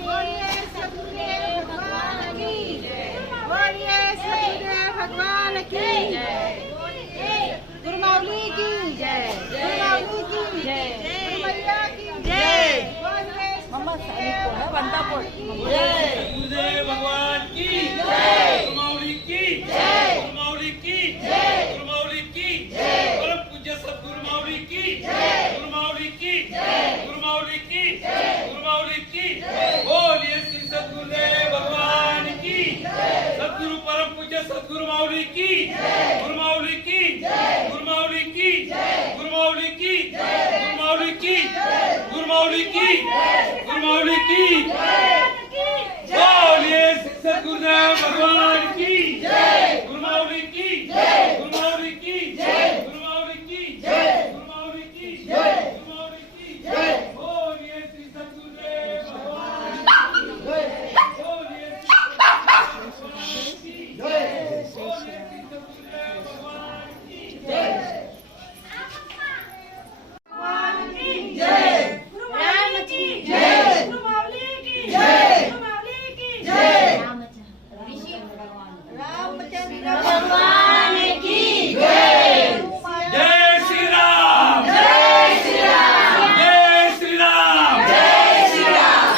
बोलिए सतगुरुदेव भगवान की बोलिए सतगुरुदेव भगवान की गुरुमावली की जय गुरुमावली की जय गुरुमैया की जय मम्मा बनता पोळ गुरुदेव भगवान की जय गुरुमावली की जय गुरुमावली की जय गुरुमावली की जय परम पूज्य सद्गुरु माऊली की जय गुरुमावली की जय गुरुमावली की जय गुरुमावली की बोलिए श्री सद्गुरुदेव भगवान की सद्गुरु परम पूज्य सद्गुरु माऊली की गुरुमावली की गुरुमावली की गुरुमावली की गुरुमावली की गुरुमावली की गुरुमावली की बोलिए सद्गुरुदेव भगवान की जय गुरुमावली की गुरुमावली की गुरुमावली की गुरुमावली की गुरुमावली की बोलिए श्री सद्गुरुदेव भगवान की बोलिए श्री सद्गुरुदेव भगवान की भगवान की जय राम की जय गुरुमावली की जय गुरुमावली की जय रामचंद्र भगवान की जय जय श्री राम जय श्री राम जय श्री राम जय श्री राम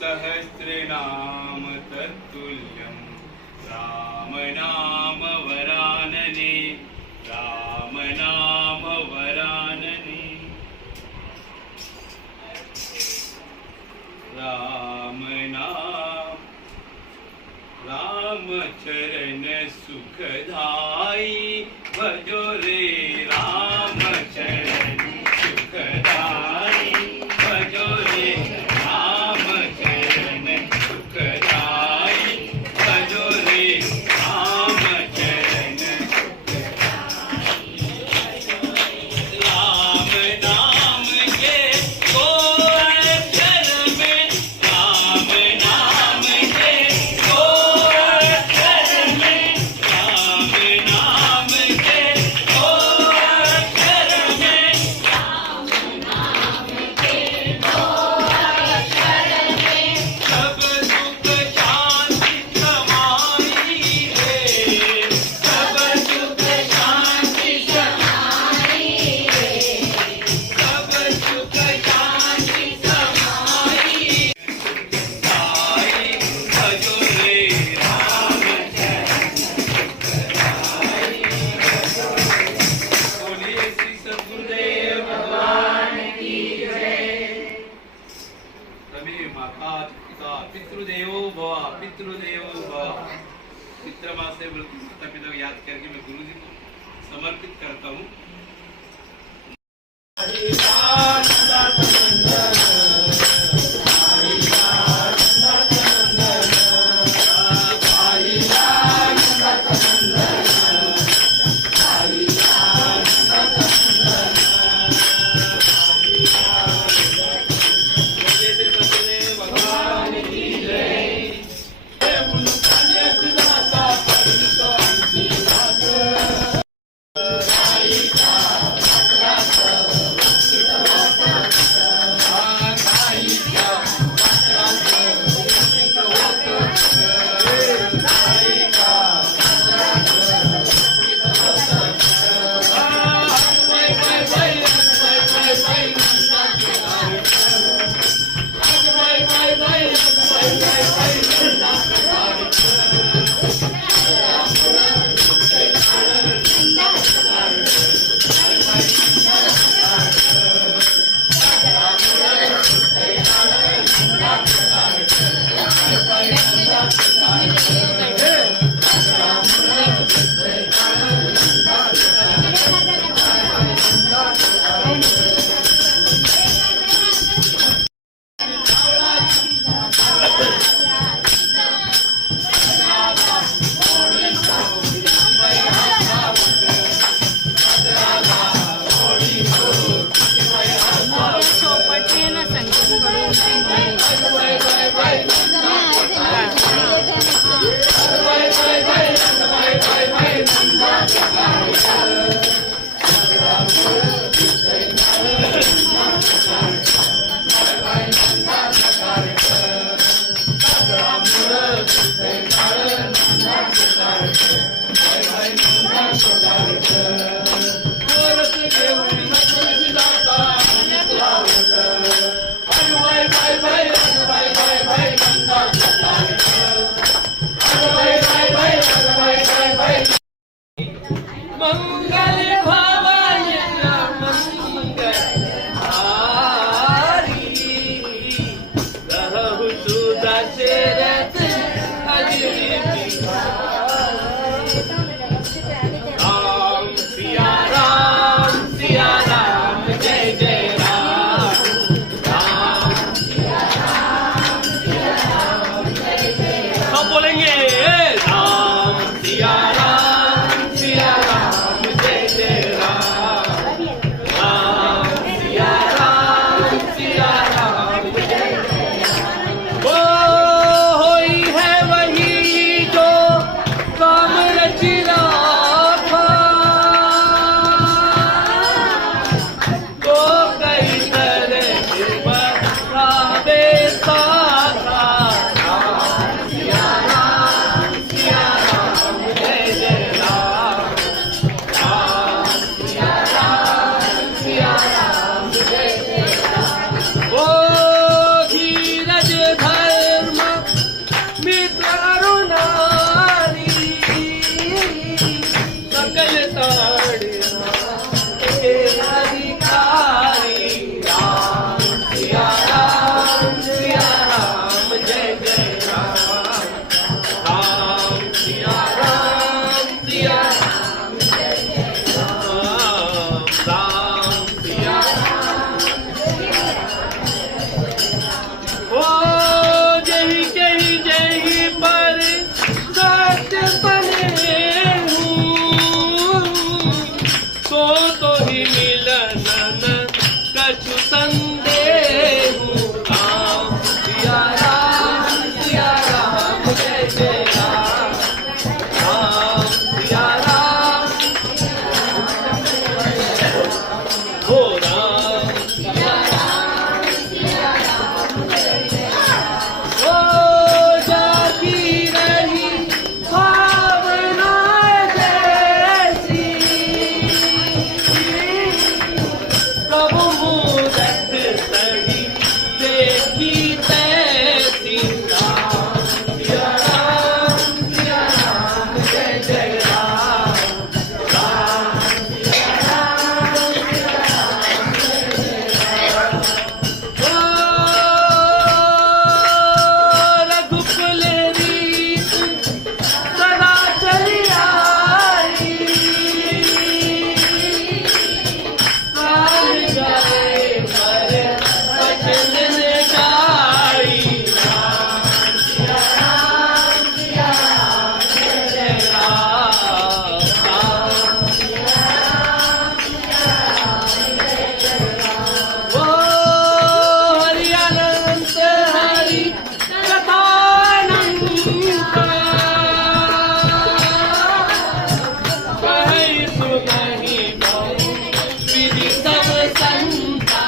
सहस्रनाम तत्तुल्यं राम नाम वरानने राम नाम वरानने राम नाम राम चरण सुखदाई भजो रे राम चरण सुखदाई भजो रे राम चरण सुखदाई भजो रे राम चरण राम नाम के को अक्षर में राम नाम के को अक्षर में राम नाम के को अक्षर में सब सुख शांति समाई है सब सुख शांति समाई है सब सुख शांति समाई साई भजो रे राम बोलिए श्री सद्गुरुदेव भगवान की जय तमे माता पिता पितृदेवो भव पितृदेवो भव पितृमा से बल्कि माता पिता को याद करके मैं गुरु जी को समर्पित करता हूँ बोलिए श्री सद्गुरुदेव भगवान की जय साई सिया राम राम सिया ओ जय जय जय पर सत्य बने हूँ तो ही मिलन न कछु संदेह राम सिया राम जय जय राम सिया राम हो राम ओ जागी रही भावना जैसी प्रभु मूरत सही देखी तैसी राम सिया राम जय जय राम रघुकुल रीत सदा चली आई प्राण गए पर वचन ने गाई राम सिया राम जय जय राम ओ हरि अनंत हरि कथानंद कहि सुनहि बहु विधि सब संता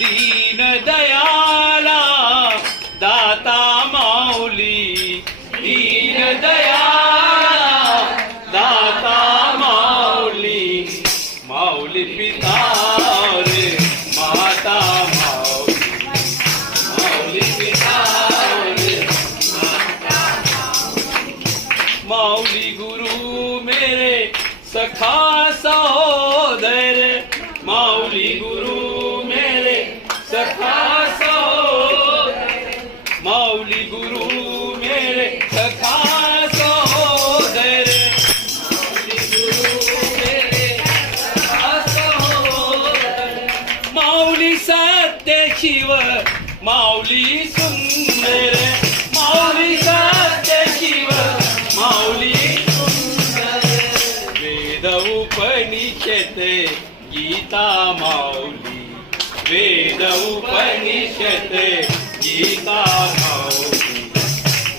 दीन दयाला दाता माऊली दीन दयाला दाता माऊली माऊली पिता रे माता माऊली माऊली पिता रे माऊली गुरु मेरे सखा सहोदर माऊली गुरु मेरे सखा सहोदर माऊली गुरु मेरे सखा सहोदर माऊली गुरु माऊली सुंदर माऊली सत्य शिव माऊली सुंदर वेद उपनिषद गीता माऊली वेद उपनिषद गीता माऊली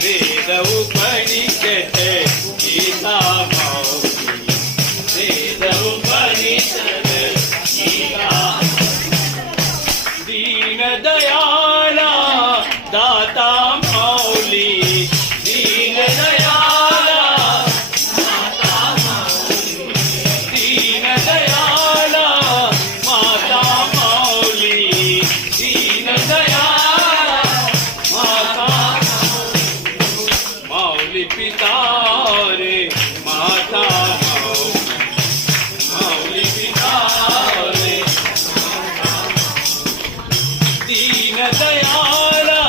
वेद उपनिषद गीता माऊली वेद उपनिषद गीता दीन दयाला दाता माऊली दीन दयाला दाता माऊली दीन दयाला माता माऊली दीन दयाला माता माऊली पिता रे माता माऊली पिता रे दीन दयाला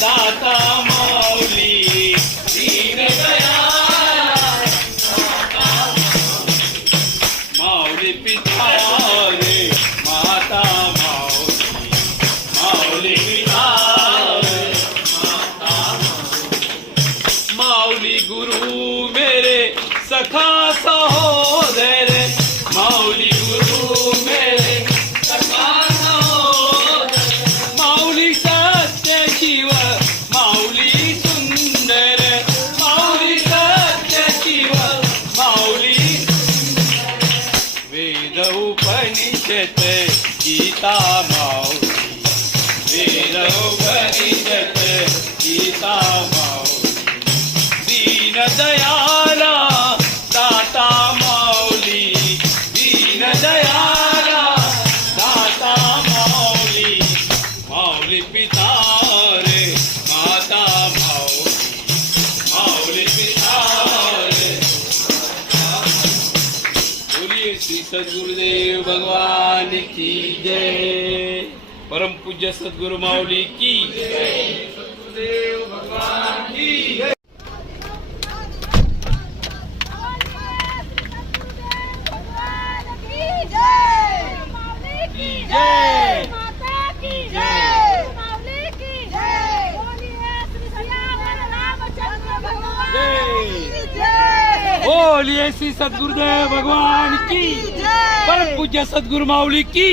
दाता माऊली दीन दयाला दाता माऊली पिता रे माता माऊली पिता रे माता माऊली गुरु मेरे सखा सहोदर माऊली गुरु मेरे सखा सहोदर माऊली सत्य शिव माऊली सुंदर माऊली सत्य शिव माऊली वेद उपनिषद गीता माऊली वेद उपनिषद गीता माऊली दीन दयाला दाता माऊली दीन दयाला दाता माऊली माऊली पिता रे माता माऊली पिता रे बोलिए श्री सद्गुरुदेव भगवान की जय परम पूज्य सद्गुरु माऊली की जय सद्गुरुदेव भगवान की जय बोलिए श्री सद्गुरुदेव भगवान की परम पूज्य सद्गुरु माऊली की